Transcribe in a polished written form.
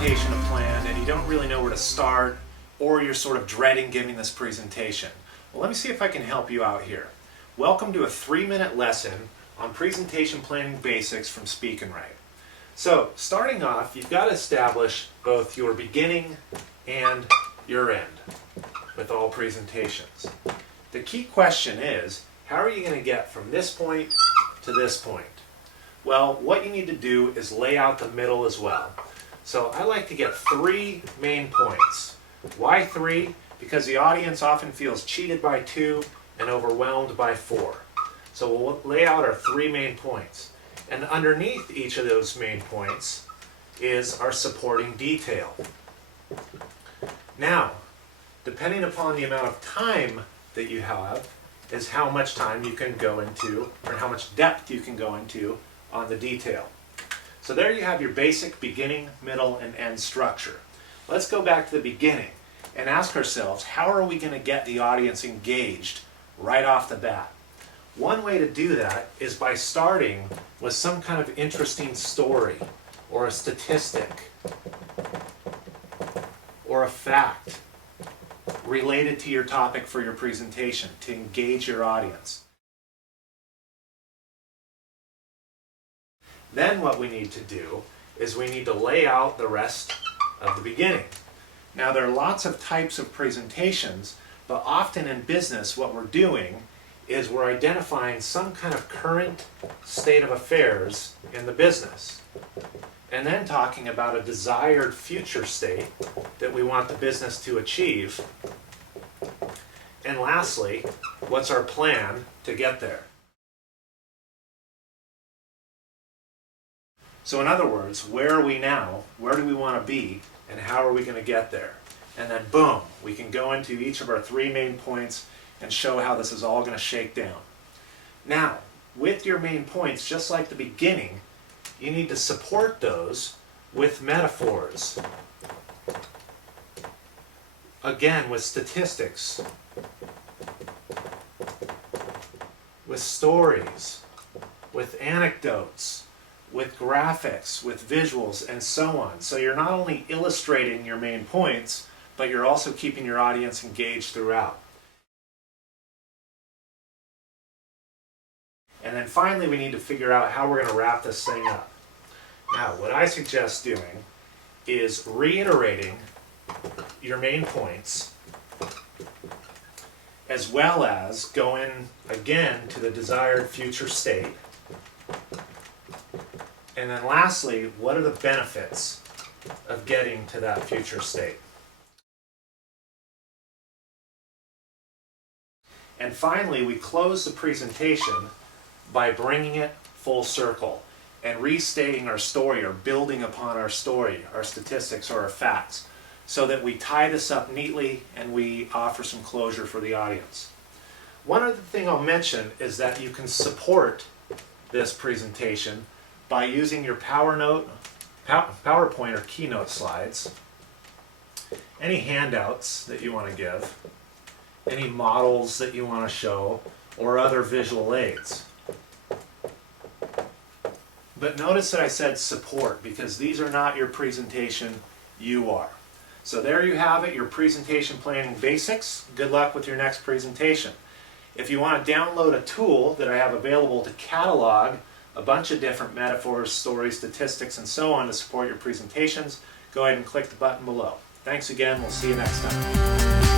presentation planned and you don't really know where to start, or you're sort of dreading giving this presentation, well, let me see if I can help you out here. Welcome to a 3-minute lesson on presentation planning basics from Speak and Write. So, starting off, you've got to establish both your beginning and your end with all presentations. The key question is, how are you going to get from this point to this point? Well, what you need to do is lay out the middle as well. So I like to get 3 main points. Why 3? Because the audience often feels cheated by 2 and overwhelmed by 4. So we'll lay out our 3 main points. And underneath each of those main points is our supporting detail. Now, depending upon the amount of time that you have, is how much time you can go into, or how much depth you can go into on the detail. So there you have your basic beginning, middle, and end structure. Let's go back to the beginning and ask ourselves, how are we going to get the audience engaged right off the bat? One way to do that is by starting with some kind of interesting story, or a statistic, or a fact related to your topic for your presentation to engage your audience. Then what we need to do is we need to lay out the rest of the beginning. Now there are lots of types of presentations, but often in business what we're doing is we're identifying some kind of current state of affairs in the business, and then talking about a desired future state that we want the business to achieve. And lastly, what's our plan to get there? So in other words, where are we now? Where do we want to be? And how are we going to get there? And then boom, we can go into each of our 3 main points and show how this is all going to shake down. Now, with your main points, just like the beginning, you need to support those with metaphors. Again, with statistics, with stories, with anecdotes, with graphics, with visuals, and so on. So you're not only illustrating your main points, but you're also keeping your audience engaged throughout. And then finally, we need to figure out how we're going to wrap this thing up. Now, what I suggest doing is reiterating your main points, as well as going again to the desired future state. And then lastly, what are the benefits of getting to that future state? And finally, we close the presentation by bringing it full circle and restating our story, or building upon our story, our statistics, or our facts, so that we tie this up neatly and we offer some closure for the audience. One other thing I'll mention is that you can support this presentation by using your PowerPoint or Keynote slides, any handouts that you want to give, any models that you want to show, or other visual aids. But notice that I said support, because these are not your presentation, you are. So there you have it, your presentation planning basics. Good luck with your next presentation. If you want to download a tool that I have available to catalog a bunch of different metaphors, stories, statistics, and so on to support your presentations, go ahead and click the button below. Thanks again, we'll see you next time.